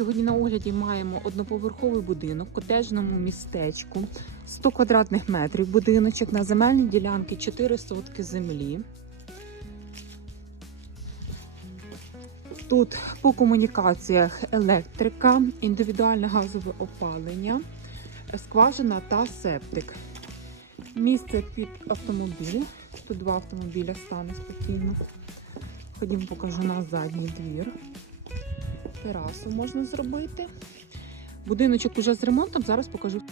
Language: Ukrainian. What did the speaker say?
сьогодні на огляді маємо одноповерховий будинок в котежному містечку, 100 квадратних метрів будиночок на земельній ділянці 4 сотки землі. Тут по комунікаціях електрика, індивідуальне газове опалення, скважина та септик. Місце під автомобілі. Тут два автомобіля стане спокійно. Ходімо, покажу на задній двір. Терасу можна зробити. Будиночок уже з ремонтом, зараз покажу